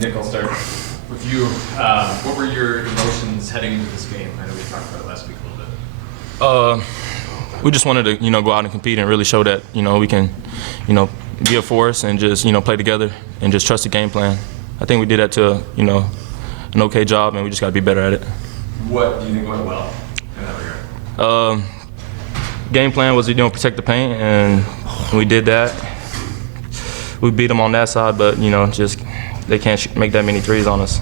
Nick, I'll start with you. What were your emotions heading into this game? I know we talked about it last week a little bit. We just wanted to, go out and compete and really show that, we can, be a force and just, play together and just trust the game plan. I think we did that to, an okay job, and we just got to be better at it. What do you think went well in that regard? Game plan was, protect the paint, and we did that. We beat them on that side, but, just they can't make that many threes on us.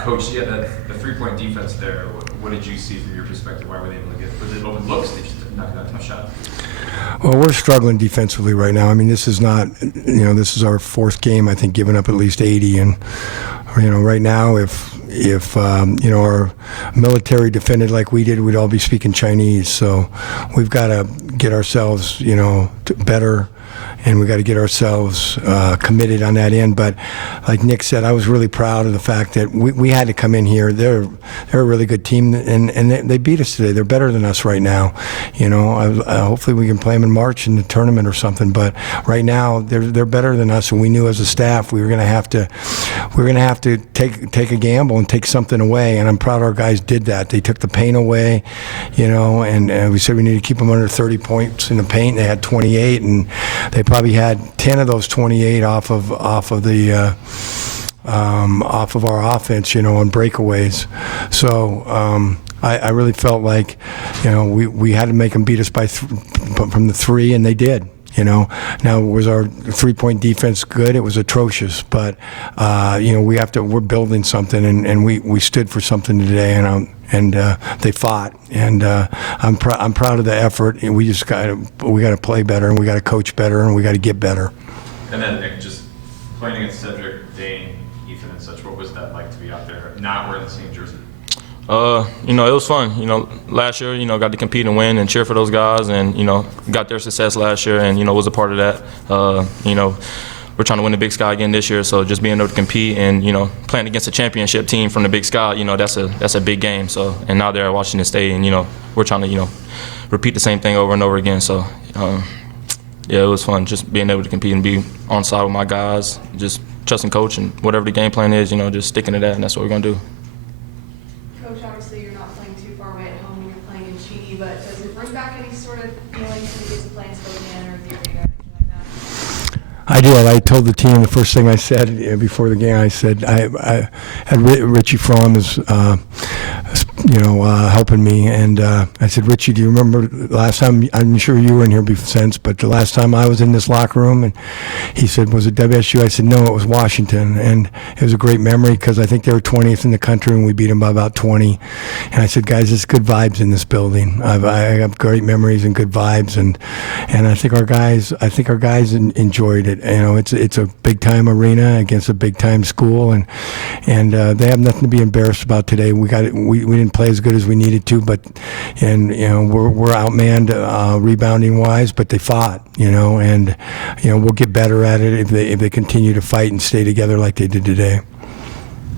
Coach, the three-point defense there, what did you see from your perspective? Why were they able to get – was it open looks? They just knocked out a tough shot. Well, we're struggling defensively right now. I mean, this is not – this is our fourth game, I think, giving up at least 80. And, right now, if our military defended like we did, we'd all be speaking Chinese. So we've got to get ourselves, better. And we got to get ourselves committed on that end. But like Nick said, I was really proud of the fact that we had to come in here. They're a really good team, and they beat us today. They're better than us right now. Hopefully we can play them in March in the tournament or something. But right now they're better than us, and we knew as a staff we were going to have to take a gamble and take something away. And I'm proud our guys did that. They took the paint away, and we said we need to keep them under 30 points in the paint. They had 28, and they probably had 10 of those 28 off of our offense, on breakaways. So I really felt like, we had to make them beat us from the three, and they did. Now was our three-point defense good? It was atrocious, but we're building something, and we stood for something today, and they fought, and I'm proud of the effort. And we got to play better, and we got to coach better, and we got to get better. And then Nick, just playing against Cedric, Dane, Ethan, and such, what was that like to be out there, not wearing the same jersey? It was fun. Last year, got to compete and win and cheer for those guys, and got their success last year, and was a part of that. We're trying to win the Big Sky again this year, so just being able to compete and playing against a championship team from the Big Sky, that's a big game. So, and now they're at Washington State, and we're trying to repeat the same thing over and over again. So yeah, it was fun just being able to compete and be on side with my guys, just trusting coach, and whatever the game plan is, just sticking to that, and that's what we're gonna do. Coach, obviously you're not playing too far away at home when you're playing in Cheney, but does it bring back any sort of feelings when you get to play in Spokane or the area or anything like that? I did. I told the team the first thing I said before the game. I said I had Richie Fromm was, helping me, and I said, Richie, do you remember last time? I'm sure you were in here since, but the last time I was in this locker room, and he said, was it WSU? I said, no, it was Washington, and it was a great memory because I think they were 20th in the country, and we beat them by about 20. And I said, guys, there's good vibes in this building. I have great memories and good vibes, and I think our guys enjoyed it. It's a big time arena against a big time school, and they have nothing to be embarrassed about today. We didn't play as good as we needed to, but we're outmanned rebounding wise, but they fought, and we'll get better at it if they continue to fight and stay together like they did today.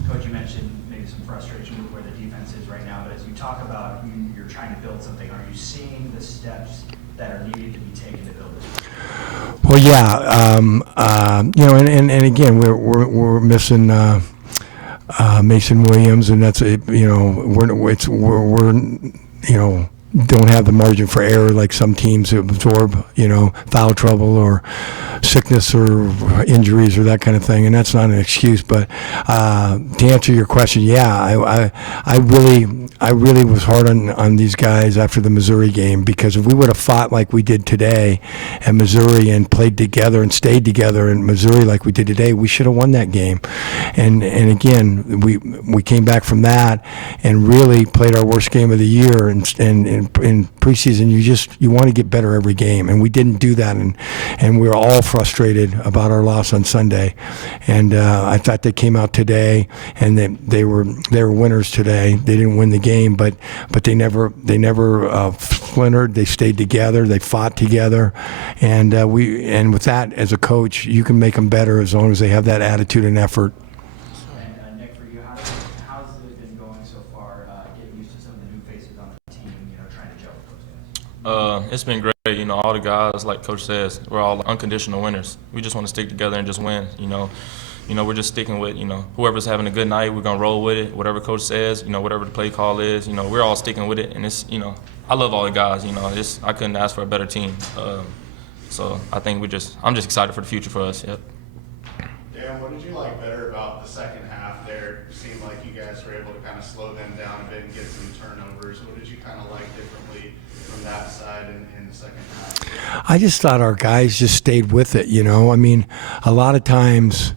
Coach, you mentioned maybe some frustration with where the defense is right now, but as you talk about you're trying to build something, are you seeing the steps that are needed to be taken to build this? Well, yeah, and again, we're missing Mason Williams, and that's we're don't have the margin for error like some teams absorb, foul trouble or sickness or injuries or that kind of thing, and that's not an excuse. But to answer your question, yeah, I really was hard on these guys after the Missouri game, because if we would have fought like we did today at Missouri and played together and stayed together in Missouri like we did today, we should have won that game. And again, we came back from that and really played our worst game of the year. And in preseason, you want to get better every game, and we didn't do that, and we were all frustrated about our loss on Sunday. And I thought they came out today, and they were winners today. They didn't win the game, but they never splintered. They stayed together. They fought together, and with that, as a coach, you can make them better as long as they have that attitude and effort. And Nick, for you, how's it been going so far? Getting used to some of the new faces on the team, trying to gel with those guys. It's been great. All the guys, like Coach says, we're all unconditional winners. We just want to stick together and just win. we're just sticking with, whoever's having a good night, we're going to roll with it. Whatever coach says, whatever the play call is, we're all sticking with it. And it's, I love all the guys, I couldn't ask for a better team. So I think I'm just excited for the future for us, yep. Dan, what did you like better about the second half there? It seemed like you guys were able to kind of slow them down a bit and get some turnovers. What did you kind of like differently from that side in the second half? I just thought our guys just stayed with it, I mean, a lot of times,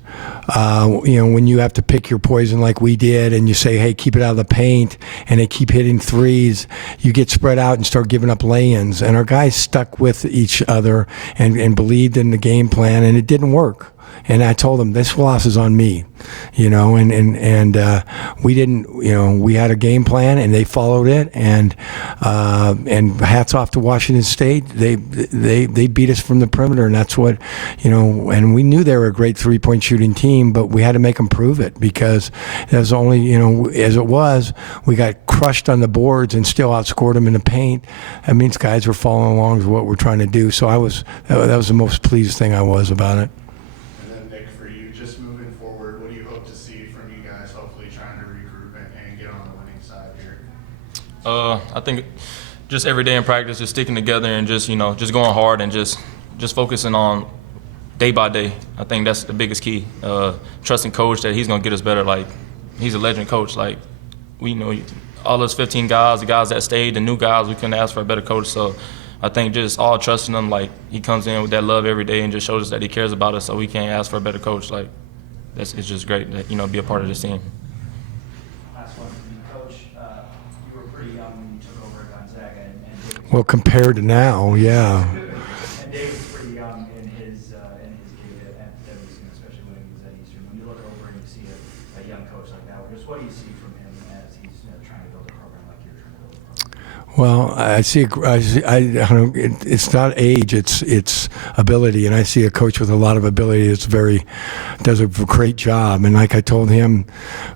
when you have to pick your poison like we did and you say, hey, keep it out of the paint, and they keep hitting threes, you get spread out and start giving up lay-ins. And our guys stuck with each other and believed in the game plan, and it didn't work. And I told them, this loss is on me, and we didn't, we had a game plan and they followed it, and hats off to Washington State. They beat us from the perimeter, and that's what, and we knew they were a great 3-point shooting team, but we had to make them prove it, because that was only, as it was, we got crushed on the boards and still outscored them in the paint. That means guys were following along with what we're trying to do. So that was the most pleased thing I was about it. I think just every day in practice, just sticking together and just just going hard and just focusing on day by day. I think that's the biggest key. Trusting coach that he's gonna get us better. Like, he's a legend coach. Like, we know all those 15 guys, the guys that stayed, the new guys, we couldn't ask for a better coach. So I think just all trusting him. Like, he comes in with that love every day and just shows us that he cares about us. So we can't ask for a better coach. Like, it's just great that be a part of this team. Well, compared to now, yeah. And Dave was pretty young in his career at WSU, especially when he was at Eastern. When you look over and you see a young coach like that, just what do you see from him as he's trying to build a program like you're trying to build a program? Well, I don't know, it's not age, it's ability, and I see a coach with a lot of ability that's does a great job. And like I told him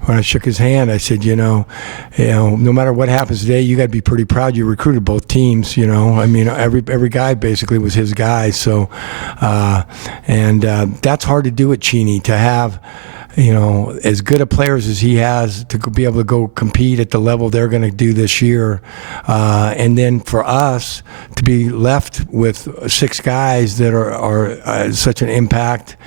when I shook his hand, I said, no matter what happens today, you got to be pretty proud you recruited both teams. I mean, every guy basically was his guy. So, that's hard to do at Cheney, to have as good a players as he has, to be able to go compete at the level they're going to do this year. And then for us to be left with 6 guys that are such an impact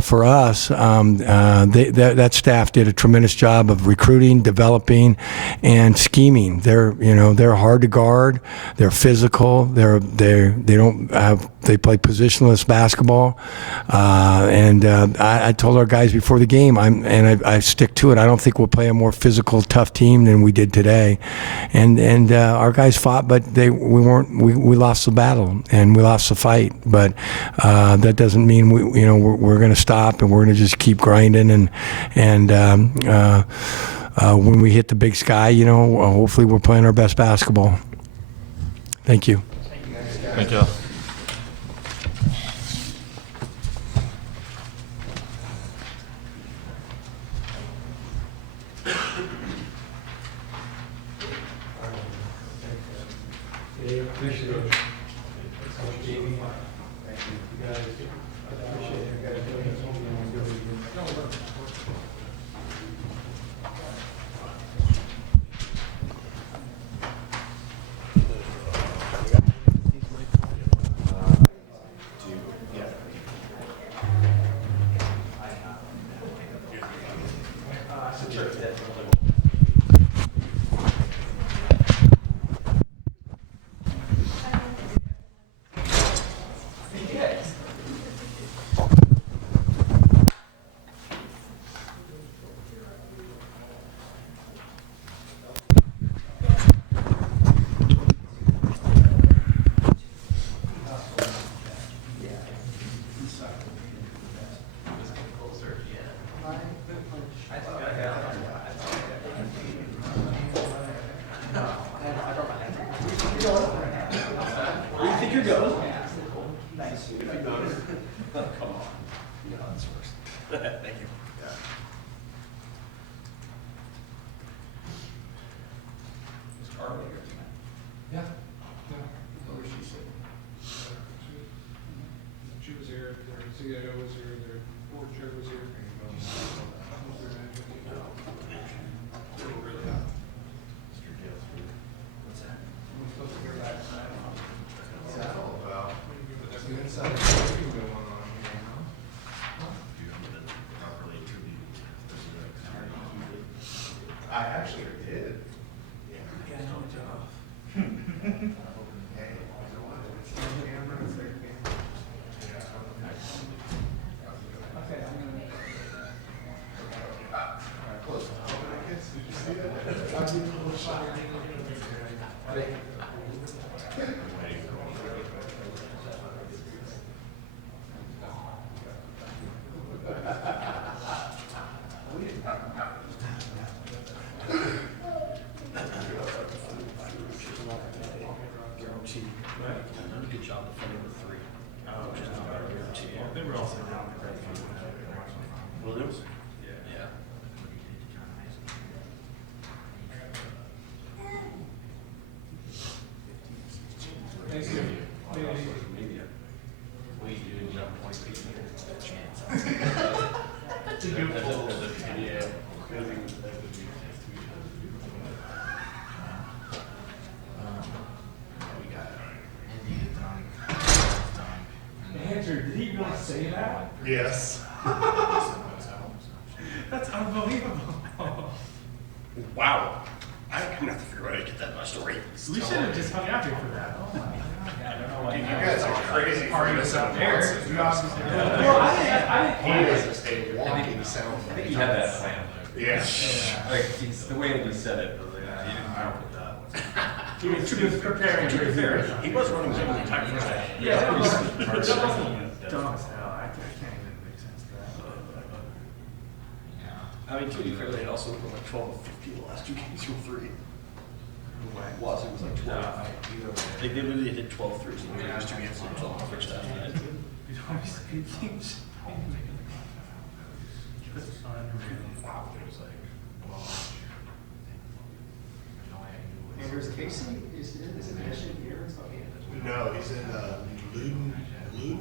for us, that staff did a tremendous job of recruiting, developing, and scheming. They're hard to guard. They're physical. They play positionless basketball. I told our guys before the game, I stick to it. I don't think we'll play a more physical, tough team than we did today. And our guys fought, but we lost the battle and we lost the fight. But that doesn't mean we're going to stop, and we're going to just keep grinding. And when we hit the big sky, hopefully we're playing our best basketball. Thank you. Thank you. Appreciate it. She was here, their CIO was here, their board chair was here. Good job defending the three. They were also down the great. Williams? Yeah. Yeah. Thanks, you. Maybe. Wait, you didn't jump 20 feet in here. Chance. It's a good pull. Yeah. We got Indy done. Andrew, did he really say that? Yes. That's unbelievable. Wow. I'm gonna have to figure out how to get that in my story. We should have just hung out here for that. Oh my god. I don't know why You guys are crazy for party this us out there. nonsense. You obviously did. Well, I think It's a walking sound. I think he had that plan. Yeah. Like, the way that he said it, he didn't know that. he was preparing. To be fair, he was running the entire first half. Yeah, that wasn't dumb as hell. I can't even make sense of that. I mean, to be fair, they had also went like 12 and 15 the last two games from three. Wazoo was like 12. They literally did 12 threes in the previous two games, and 12 in the first half. You don't want to say things. Andrews Casey is in Michigan here in Spokane. No, he's in Loudon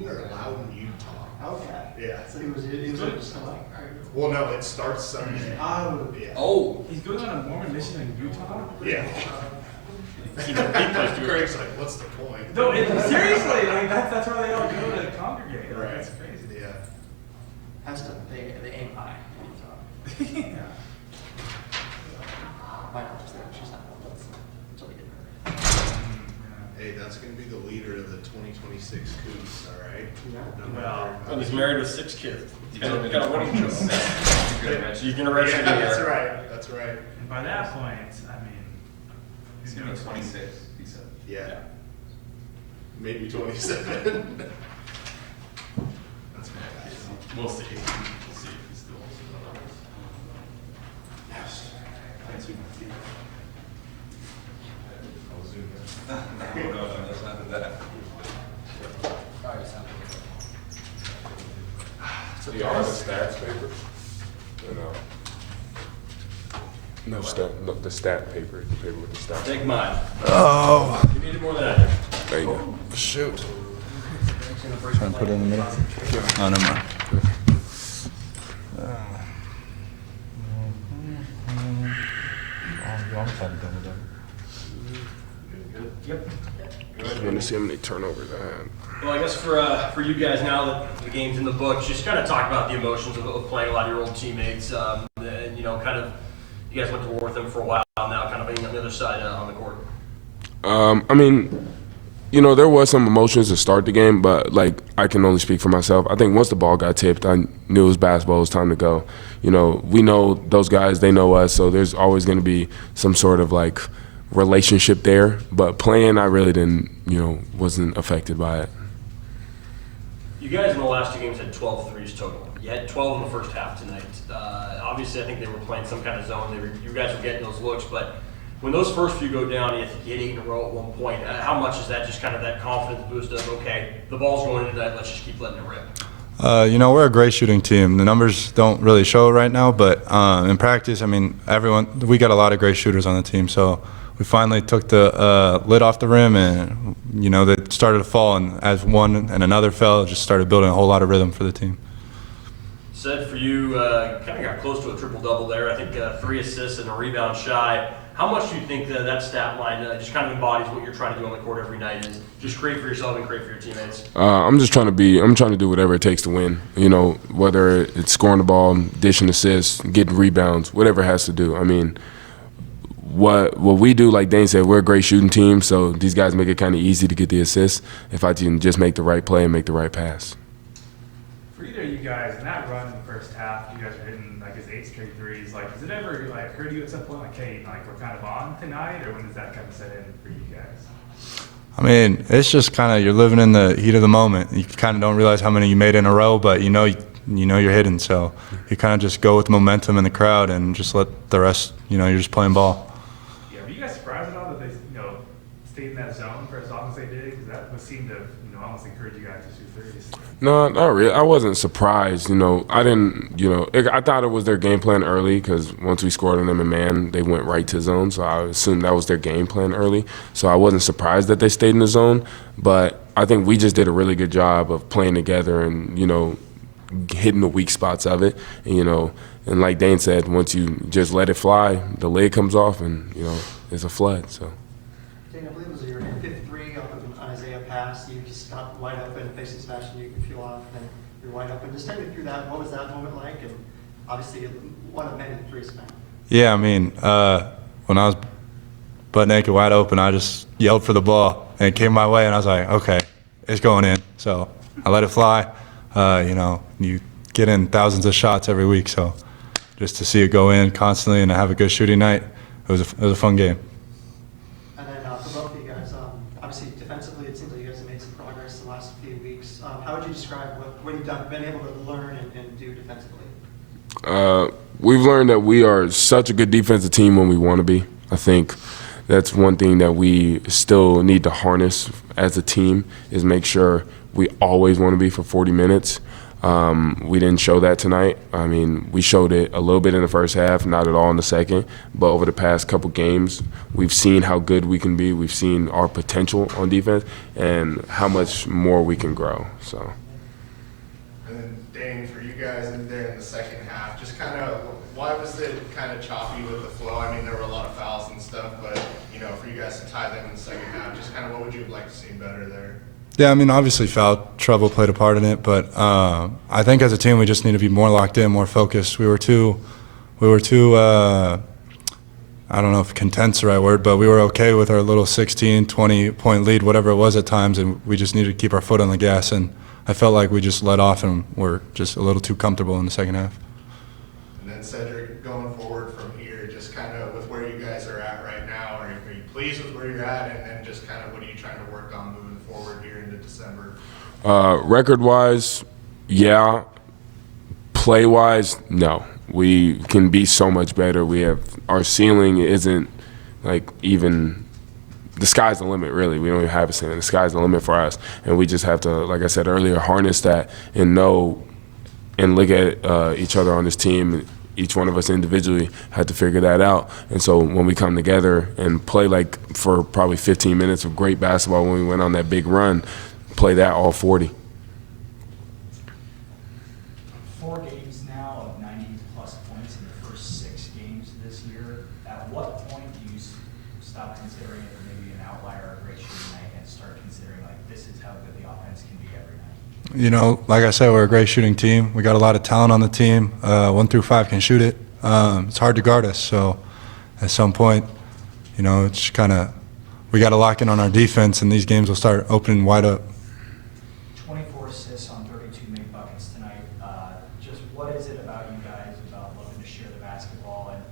or Loudon, Utah. Okay. Yeah. So he was just like, Well, no, it starts Sunday. oh, Yeah. Oh! He's going on a Mormon mission in Utah? Yeah. He plays too. Greg's like, what's the point? No, seriously, like that's where they all go to congregate. Like, Right. That's crazy. Yeah. has to, they aim high in Utah. Yeah. My mom's there, she's not one, until they get married. Hey, that's gonna be the leader of the 2026 Cougs, all right? No Well, matter how And he's many- married with 6 kids. He's got a winning job. He's He's gonna register Yeah, that's here. right, that's right. And by that point, I mean, He's gonna be 26, he said. Yeah. Maybe 27. That's my guy. We'll see. We'll see if he still holds it. Yes. Thanks, we- Do y'all have a stats paper? Or no? No stat, no, the stat paper, the paper with the stats. Take mine. Oh. You needed more than I did. There you go. Shoot. Trying to put it in the middle. Oh, never mind. Yep. Just want to see how many turnovers I had. Well, I guess for you guys, now that the game's in the books, just kind of talk about the emotions of playing a lot of your old teammates, and you know, kind of you guys went to war with them for a while now, kind of being on the other side on the court. I mean, you know, there was some emotions to start the game, but like I can only speak for myself. I think once the ball got tipped, I knew it was basketball. It was time to go. You know, we know those guys; they know us, so there's always going to be some sort of like relationship there. But playing, I really didn't, you know, wasn't affected by it. You guys in the last two games had 12 threes total. You had 12 in the first half tonight. Obviously, I think they were playing some kind of zone. You guys were getting those looks, but when those first few go down, you think you hit 8 in a row at one point. How much is that just kind of that confidence boost of, okay, the ball's going into that, let's just keep letting it rip? You know, we're a great shooting team. The numbers don't really show it right now, but in practice, I mean, we got a lot of great shooters on the team. So we finally took the lid off the rim, and you know, they started to fall. And as one and another fell, it just started building a whole lot of rhythm for the team. Said for you, kind of got close to a triple-double there. I think 3 assists and a rebound shy. How much do you think that stat line just kind of embodies what you're trying to do on the court every night, is just create for yourself and create for your teammates? I'm trying to do whatever it takes to win. You know, whether it's scoring the ball, dishing assists, getting rebounds, whatever it has to do. I mean, what we do, like Dane said, we're a great shooting team, so these guys make it kind of easy to get the assists if I can just make the right play and make the right pass. For either of you guys, in that run in the first half, you guys were hitting like his 8 straight threes. Like, does it ever like occur to you at some point, like, hey, like we're kind of on tonight, or when does that kind of set in for you guys? I mean, it's just kind of you're living in the heat of the moment. You kind of don't realize how many you made in a row, but you know you're hitting. So you kind of just go with the momentum in the crowd and just let the rest. You're just playing ball. Yeah, were you guys surprised at all that they stayed in that zone for as long as they did? Because that would seem to almost encourage you guys to shoot threes. No, not really. I wasn't surprised. I didn't. I thought it was their game plan early because once we scored on them in man, they went right to zone. So I assumed that was their game plan early. So I wasn't surprised that they stayed in the zone. But I think we just did a really good job of playing together and hitting the weak spots of it. And like Dane said, once you just let it fly, the lid comes off and it's a flood. So. Dane, I believe it was your fifth three off of an Isaiah pass. You just got wide open, facing Sebastian, you can feel off, and you're wide open. Just take me through that. What was that moment like? And obviously, one of many threes, man. Yeah, I mean, when I was butt naked, wide open, I just yelled for the ball, and it came my way, and I was like, okay, it's going in. So I let it fly. You get in thousands of shots every week, so just to see it go in constantly and have a good shooting night, it was a fun game. And then for both of you guys, obviously defensively, it seems like you guys have made some progress the last few weeks. How would you describe what you've been able to learn and do defensively? We've learned that we are such a good defensive team when we want to be. I think that's one thing that we still need to harness as a team is make sure we always want to be for 40 minutes. We didn't show that tonight. I mean, we showed it a little bit in the first half, not at all in the second. But over the past couple games, we've seen how good we can be. We've seen our potential on defense and how much more we can grow. So. And then Dane, for you guys in there in the second half, just kind of why was it kind of choppy with the flow? I mean, there were a lot of fouls and stuff, but for you guys to tie them in the second half, just kind of what would you have liked to see better there? Yeah, I mean, obviously foul trouble played a part in it, but I think as a team we just need to be more locked in, more focused. We were too I don't know if content's the right word, but we were okay with our little 16, 20-point lead, whatever it was at times, and we just needed to keep our foot on the gas. And I felt like we just let off and were just a little too comfortable in the second half. And then Cedric, going forward from here, just kind of with where you guys are at right now, are you pleased with where you're at, and then just kind of what are you trying to work on moving forward here into December? Record-wise, yeah. Play-wise, no. We can be so much better. Our ceiling isn't like even the sky's the limit, really. We don't even have a ceiling. The sky's the limit for us, and we just have to, like I said earlier, harness that and know and look at each other on this team. Each one of us individually had to figure that out. And so when we come together and play like for probably 15 minutes of great basketball when we went on that big run, play that all 40. 4 games now of 90-plus points in the first 6 games this year. At what point do you stop considering it maybe an outlier or a great shooting night and start considering like this is how good the offense can be every night? Like I said, we're a great shooting team. We got a lot of talent on the team. 1 through 5 can shoot it. It's hard to guard us. So at some point, it's kind of we got to lock in on our defense, and these games will start opening wide up. 24 assists on 32 made buckets tonight. Just what is it about you guys about loving to share the basketball, and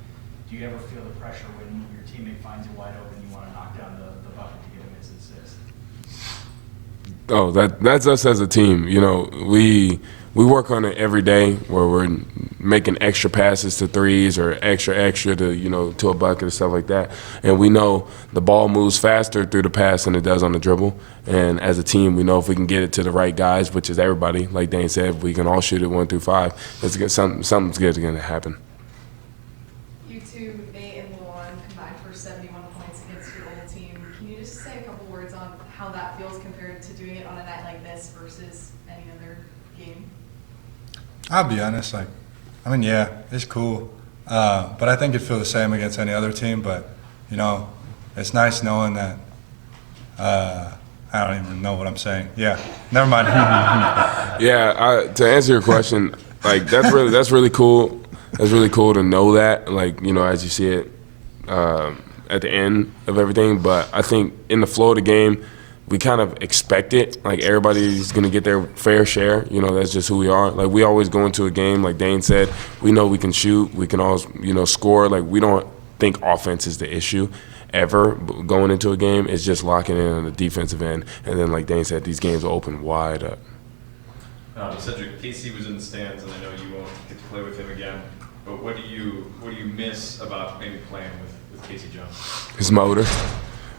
do you ever feel the pressure when your teammate finds you wide open, you want to knock down the bucket to get him his assist? Oh, that's us as a team. We work on it every day where we're making extra passes to threes or extra to to a bucket and stuff like that. And we know the ball moves faster through the pass than it does on the dribble. And as a team, we know if we can get it to the right guys, which is everybody, like Dane said, we can all shoot it 1 through 5. It's good, something's good going to happen. You two, Nate and Luan, combined for 71 points against your old team. Can you just say a couple words on how that feels compared to doing it on a night like this versus any other game? I'll be honest, yeah, it's cool. But I think it'd feel the same against any other team. But, it's nice knowing that I don't even know what I'm saying. Yeah, never mind. Yeah, to answer your question, that's really cool. That's really cool to know that, as you see it at the end of everything. But I think in the flow of the game, we kind of expect it. Like, everybody's going to get their fair share. You know, that's just who we are. Like, we always go into a game, like Dane said, we know we can shoot. We can always, you know, score. Like, we don't think offense is the issue ever going into a game. It's just locking in on the defensive end. And then, like Dane said, these games will open wide up. Cedric, Casey was in the stands, and I know you won't get to play with him again. But what do you miss about maybe playing with Casey Jones? His motor.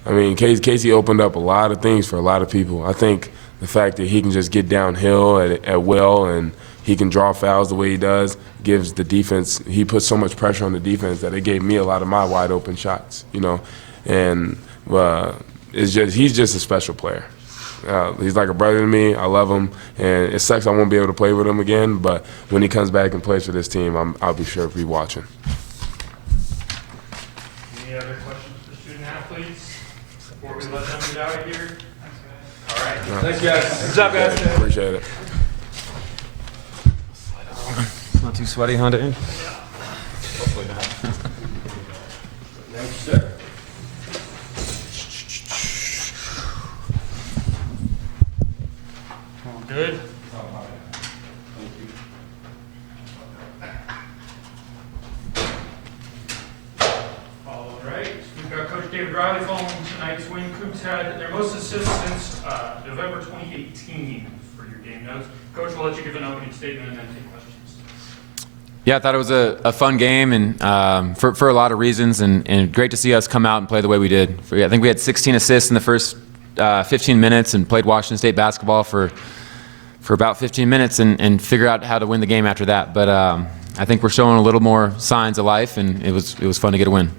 I mean, Casey opened up a lot of things for a lot of people. I think the fact that he can just get downhill at will and he can draw fouls the way he does gives the defense, he puts so much pressure on the defense that it gave me a lot of my wide open shots, you know. And he's just a special player. He's like a brother to me. I love him, and it sucks I won't be able to play with him again, but when he comes back and plays for this team, I'll be sure to be watching. Any other questions for student athletes before we let them get out of here? All right. Thanks, guys. Good job, guys. Appreciate it. It's not too sweaty, huh, Dane? Hopefully not. Thank you, sir. All good? All right. We've got Coach David Riley following tonight's win. Cougs had their most assists since November 2018 for your game notes. Coach, we'll let you give an opening statement and then take questions. Yeah, I thought it was a fun game, and for a lot of reasons, and great to see us come out and play the way we did. I think we had 16 assists in the first 15 minutes and played Washington State basketball for about 15 minutes and figure out how to win the game after that. But I think we're showing a little more signs of life, and it was fun to get a win.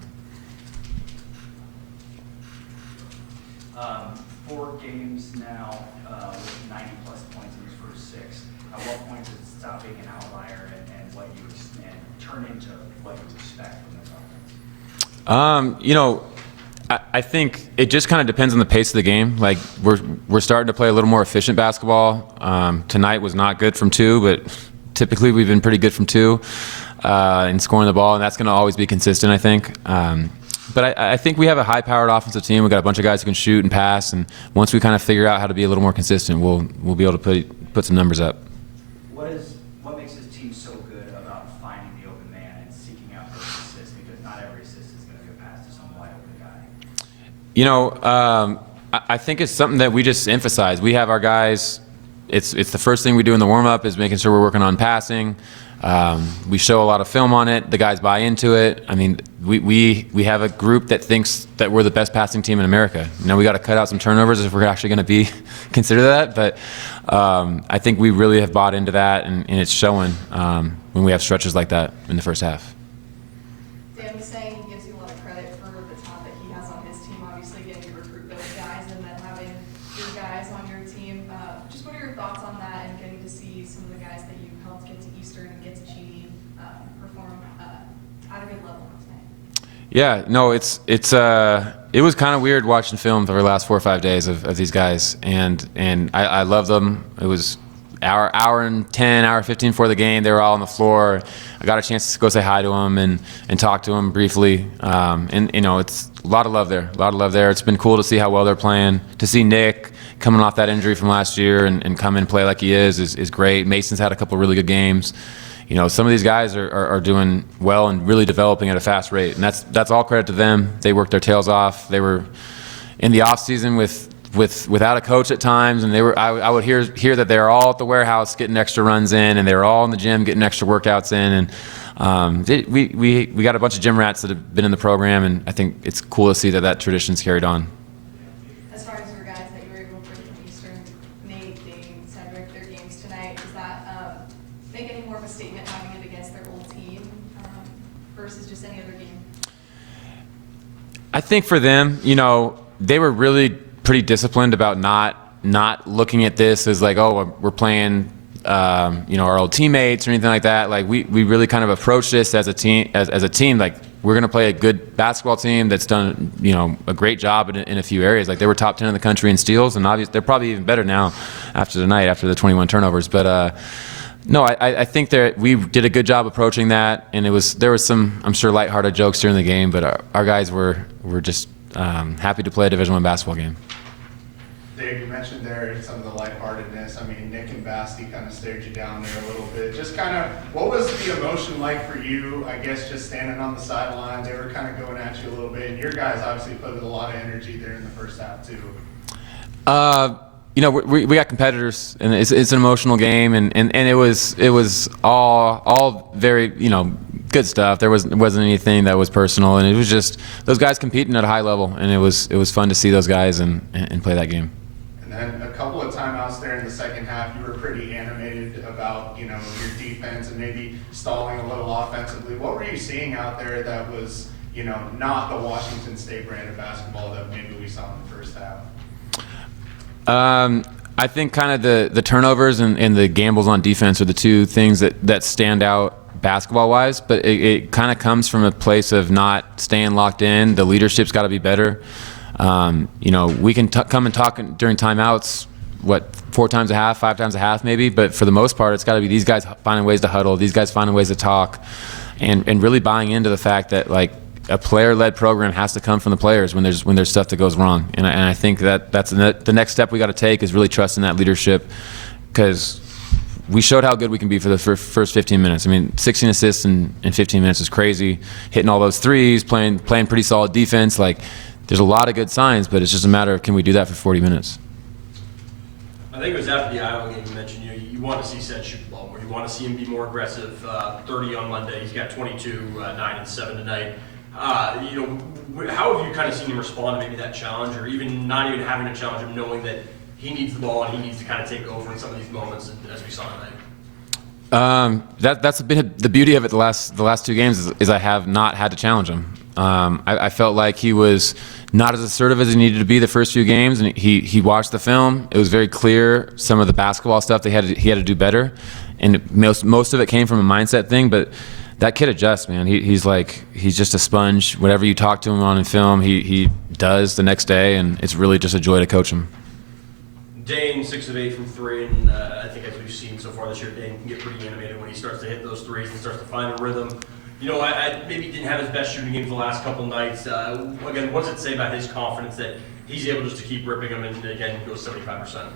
4 games now with 90-plus points in these first 6. At what point does it stop being an outlier and what you and turn into what you expect from this offense? You know, I think it just kind of depends on the pace of the game. Like, we're starting to play a little more efficient basketball. Tonight was not good from 2, but typically we've been pretty good from 2 in scoring the ball, and that's going to always be consistent, I think. But I think we have a high-powered offensive team. We've got a bunch of guys who can shoot and pass, and once we kind of figure out how to be a little more consistent, we'll be able to put some numbers up. What makes this team so good about finding the open man and seeking out those assists? Because not every assist is going to be a pass to some wide open guy. You know, I think it's something that we just emphasize. We have our guys. It's the first thing we do in the warm-up is making sure we're working on passing. We show a lot of film on it. The guys buy into it. I mean, we have a group that thinks that we're the best passing team in America. You know, we got to cut out some turnovers if we're actually going to be consider that. But I think we really have bought into that, and it's showing when we have stretches like that in the first half. Dan was saying he gives you a lot of credit for the talent that he has on his team, obviously getting to recruit those guys and then having your guys on your team. Just what are your thoughts on that and getting to see some of the guys that you helped get to Eastern and get to GD perform at a good level tonight? Yeah, no, it was kind of weird watching film for the last 4 or 5 days of these guys, and I love them. It was hour and 10, hour 15 before the game. They were all on the floor. I got a chance to go say hi to them and talk to them briefly. And you know, it's a lot of love there. A lot of love there. It's been cool to see how well they're playing. To see Nick coming off that injury from last year and come and play like he is great. Mason's had a couple really good games. You know, some of these guys are doing well and really developing at a fast rate, and that's all credit to them. They worked their tails off. They were in the off season without a coach at times, and I would hear that they were all at the warehouse getting extra runs in, and they were all in the gym getting extra workouts in, and we got a bunch of gym rats that have been in the program, and I think it's cool to see that tradition's carried on. As far as your guys that you were able to bring from Eastern, Nate, Dane, Cedric, their games tonight, does that make any more of a statement having it against their old team versus just any other game? I think for them, you know, they were really pretty disciplined about not looking at this as like, oh, we're playing, you know, our old teammates or anything like that. Like we really kind of approached this as a team, as a team. Like, we're going to play a good basketball team that's done, you know, a great job in a few areas. Like, they were top 10 in the country in steals, and obviously they're probably even better now after tonight, after the 21 turnovers. But no, I think that we did a good job approaching that, and there was some, I'm sure, lighthearted jokes during the game, but our guys were just happy to play a Division I basketball game. Dave, you mentioned there some of the lightheartedness. I mean, Nick and Basti kind of stared you down there a little bit. Just kind of, what was the emotion like for you, I guess, just standing on the sideline? They were kind of going at you a little bit. And your guys obviously put a lot of energy there in the first half, too. You know, we got competitors, and it's an emotional game, and it was all very, you know, good stuff. There wasn't anything that was personal, and it was just those guys competing at a high level, and it was fun to see those guys and play that game. And then a couple of timeouts there in the second half, you were pretty animated about, you know, your defense and maybe stalling a little offensively. What were you seeing out there that was, you know, not the Washington State brand of basketball that maybe we saw in the first half? I think kind of the turnovers and the gambles on defense are the two things that stand out basketball-wise, but it kind of comes from a place of not staying locked in. The leadership's got to be better. You know, we can come and talk during timeouts, 4 times a half, 5 times a half maybe, but for the most part, it's got to be these guys finding ways to huddle, these guys finding ways to talk, and really buying into the fact that, like, a player-led program has to come from the players when there's stuff that goes wrong, and I think that's the next step we got to take is really trusting that leadership, because we showed how good we can be for the first 15 minutes. I mean, 16 assists in 15 minutes is crazy. Hitting all those threes, playing pretty solid defense. Like, there's a lot of good signs, but it's just a matter of can we do that for 40 minutes. I think it was after the Iowa game you mentioned, you want to see Seth shoot the ball more. You want to see him be more aggressive. 30 on Monday. He's got 22, 9 and 7 tonight. You know, how have you kind of seen him respond to maybe that challenge, or even not even having to challenge him, knowing that he needs the ball and he needs to kind of take over in some of these moments, as we saw tonight? That's been the beauty of it. The last 2 games is I have not had to challenge him. I felt like he was not as assertive as he needed to be the first few games, and he watched the film. It was very clear some of the basketball stuff he had to do better, and most of it came from a mindset thing, but. That kid adjusts, man. He's just a sponge. Whatever you talk to him on in film, he does the next day, and it's really just a joy to coach him. Dane, 6 of 8 from 3, and I think as we've seen so far this year, Dane can get pretty animated when he starts to hit those threes and starts to find a rhythm. You know, I maybe didn't have his best shooting games the last couple nights. Again, what's it say about his confidence that he's able just to keep ripping them and again goes 75%?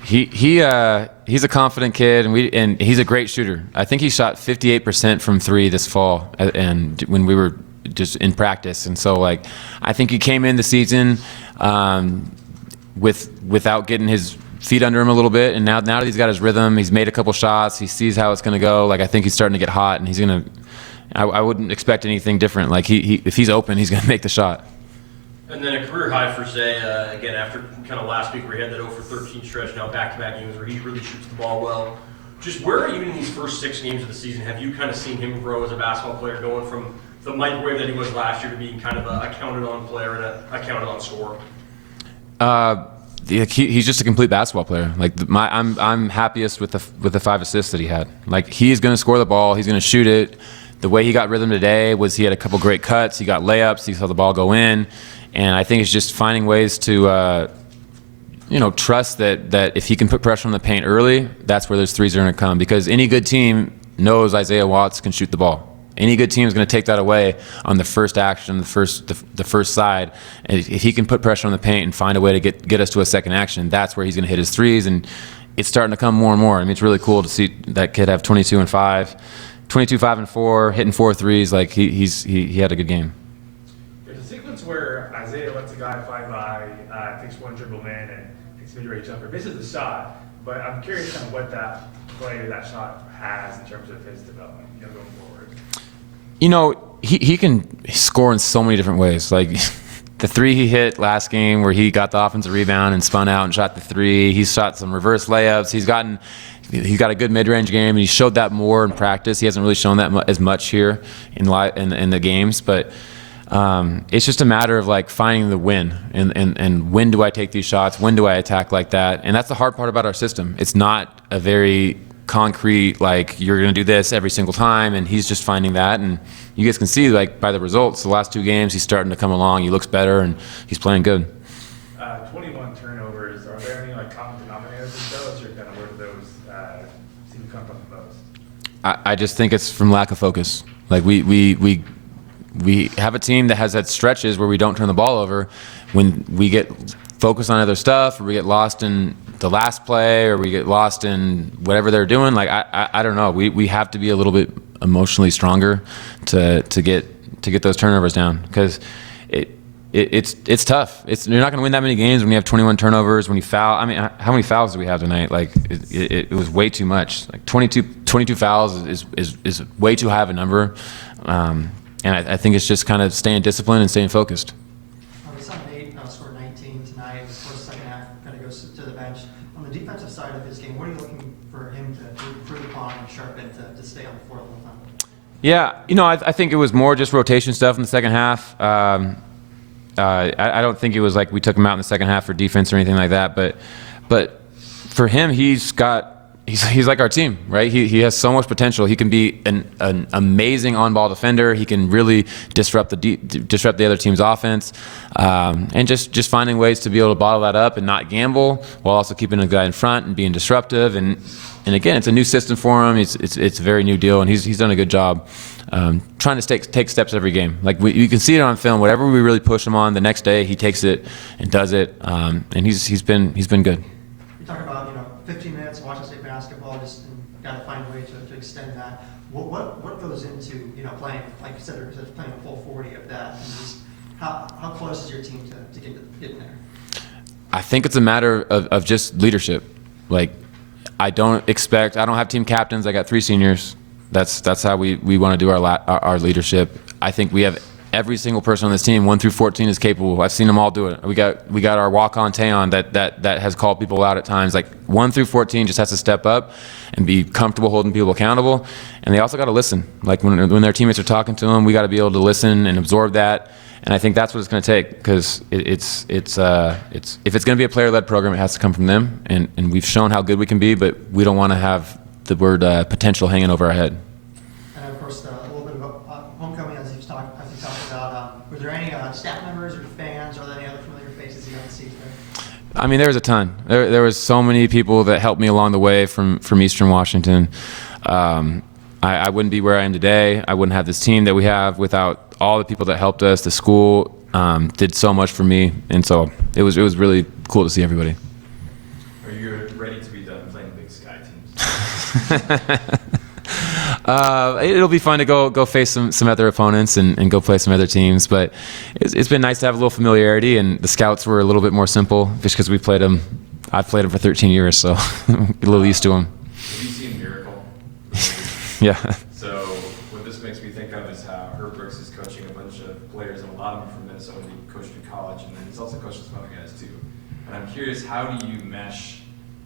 He's a confident kid, and he's a great shooter. I think he shot 58% from 3 this fall, and when we were just in practice. And so, like, I think he came in the season without getting his feet under him a little bit, and now that he's got his rhythm, he's made a couple shots, he sees how it's going to go. Like, I think he's starting to get hot, and he's going to. I wouldn't expect anything different. Like, if he's open, he's going to make the shot. And then a career high for Zay, again, after kind of last week where he had that 0 for 13 stretch, now back-to-back games where he really shoots the ball well. Just where, even in these first 6 games of the season, have you kind of seen him grow as a basketball player, going from the microwave that he was last year to being kind of a counted-on player and a counted-on scorer? He's just a complete basketball player. Like, I'm happiest with the 5 assists that he had. Like, he's going to score the ball, he's going to shoot it. The way he got rhythm today was he had a couple great cuts, he got layups, he saw the ball go in. And I think it's just finding ways to, trust that if he can put pressure on the paint early, that's where those threes are going to come. Because any good team knows Isaiah Watts can shoot the ball. Any good team is going to take that away on the first action, the first side. And if he can put pressure on the paint and find a way to get us to a second action, that's where he's going to hit his threes. And it's starting to come more and more. I mean, it's really cool to see that kid have 22 and 5, 22, 5 and 4, hitting 4 threes. Like, he had a good game. There's a sequence where Isaiah lets a guy fly by, takes one dribble in, and takes a mid-range jumper. Misses the shot, but I'm curious kind of what that play or that shot has in terms of his development, going forward. You know, he can score in so many different ways. Like, the 3 he hit last game where he got the offensive rebound and spun out and shot the 3. He's shot some reverse layups. He's got a good mid-range game, and he showed that more in practice. He hasn't really shown that as much here in the games, but it's just a matter of, like, finding the win and when do I take these shots, when do I attack like that, and that's the hard part about our system. It's not a very concrete, like, you're going to do this every single time, and he's just finding that. And you guys can see, like, by the results, the last 2 games, he's starting to come along. He looks better, and he's playing good. 21 turnovers. Are there any, like, common denominators with those, or kind of where do those seem to come from the most? I just think it's from lack of focus. Like, we have a team that has had stretches where we don't turn the ball over, when we get focused on other stuff, or we get lost in the last play, or we get lost in whatever they're doing, like I don't know. We have to be a little bit emotionally stronger to get those turnovers down, because it's tough. You're not going to win that many games when you have 21 turnovers, when you foul. I mean, how many fouls do we have tonight? Like it was way too much. Like 22 fouls is way too high of a number, and I think it's just kind of staying disciplined and staying focused. We saw Nate score 19 tonight. Of course, second half kind of goes to the bench. On the defensive side of his game, what are you looking for him to improve upon and sharpen to stay on the floor all the time? Yeah, I think it was more just rotation stuff in the second half. I don't think it was like we took him out in the second half for defense or anything like that. But for him, he's like our team, right? He has so much potential. He can be an amazing on-ball defender. He can really disrupt the other team's offense, and just finding ways to be able to bottle that up and not gamble, while also keeping a guy in front and being disruptive. And again, it's a new system for him. It's a very new deal, and he's done a good job. Trying to take steps every game. Like you can see it on film. Whatever we really push him on, the next day he takes it and does it. And he's been good. You talk about 15 minutes of Washington State basketball. Just got to find a way to extend that. What goes into playing, like you said, playing a full 40 of that? And just how close is your team to getting there? I think it's a matter of just leadership. Like I don't have team captains. I got 3 seniors. That's how we want to do our leadership. I think we have every single person on this team, 1 through 14, is capable. I've seen them all do it. We got our walk-on Tayon that has called people out at times. Like 1 through 14 just has to step up and be comfortable holding people accountable. And they also got to listen. Like when their teammates are talking to them, we got to be able to listen and absorb that. And I think that's what it's going to take, because if it's going to be a player-led program, it has to come from them. And we've shown how good we can be, but we don't want to have the word potential hanging over our head. And of course, a little bit about homecoming, as you talked about. Were there any staff members or fans, or any other familiar faces you got to see today? I mean, there was a ton. There was so many people that helped me along the way from Eastern Washington. I wouldn't be where I am today. I wouldn't have this team that we have without all the people that helped us. The school did so much for me, and so it was really cool to see everybody. Are you ready to be done playing Big Sky teams? It'll be fun to go face some other opponents and go play some other teams, but it's been nice to have a little familiarity, and the scouts were a little bit more simple just because we played them. I've played them for 13 years, so a little used to them. Have you seen Miracle? Yeah. So what this makes me think of is how Herb Brooks is coaching a bunch of players, and a lot of them from Minnesota. He coached in college, and then he's also coached some other guys too. And I'm curious, how do you mesh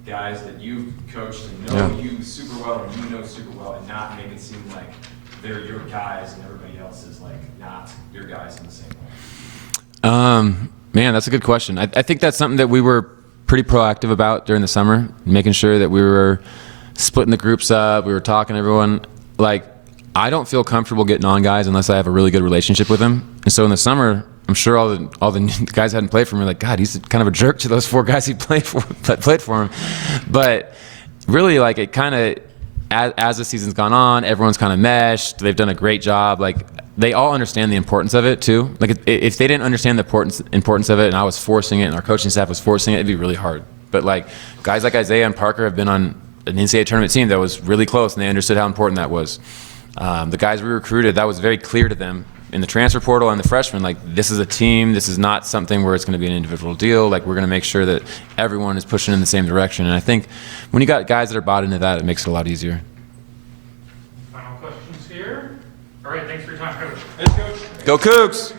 guys that you've coached and know you super well and you know super well, and not make it seem like they're your guys and everybody else is like not your guys in the same way? Man, that's a good question. I think that's something that we were pretty proactive about during the summer, making sure that we were splitting the groups up, we were talking to everyone. Like, I don't feel comfortable getting on guys unless I have a really good relationship with them. And so in the summer, I'm sure all the guys hadn't played for me. Like, God, he's kind of a jerk to those 4 guys he played for him. But really, like, it kind of, as the season's gone on, everyone's kind of meshed. They've done a great job. Like, they all understand the importance of it too. Like, if they didn't understand the importance of it, and I was forcing it, and our coaching staff was forcing it, it'd be really hard. But like, guys like Isaiah and Parker have been on an NCAA tournament team that was really close, and they understood how important that was. The guys we recruited, that was very clear to them in the transfer portal and the freshmen. Like, this is a team. This is not something where it's going to be an individual deal. Like, we're going to make sure that everyone is pushing in the same direction. And I think when you got guys that are bought into that, it makes it a lot easier. Final questions here? All right, thanks for your time, Coach. Thanks, Coach. Go Cougs!